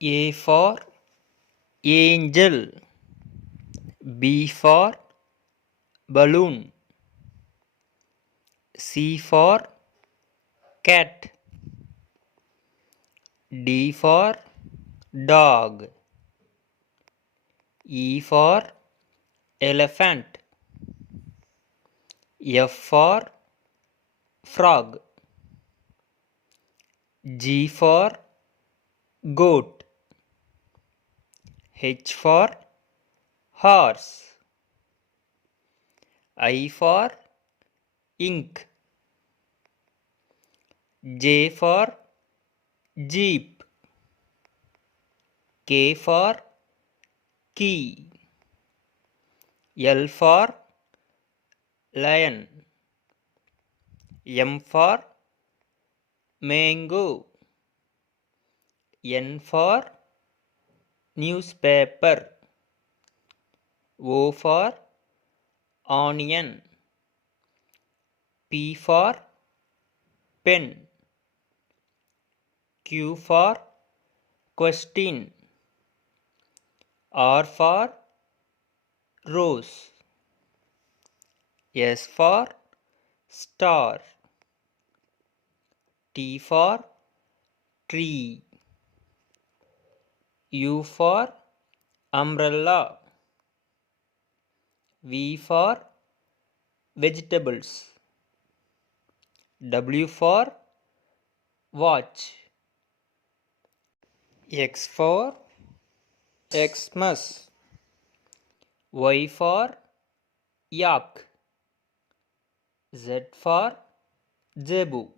A for angel. B for balloon. C for cat. D for dog. E for elephant. F for frog. G for goat. H for horse. I for ink. J for jeep. K for key. L for lion. M for mango. N for newspaper. O for onion. P for pen. Q for question. R for rose. S for star. T for tree. U for umbrella. V for vegetables. W for watch. X for Xmas. Y for yak. Z for zebu.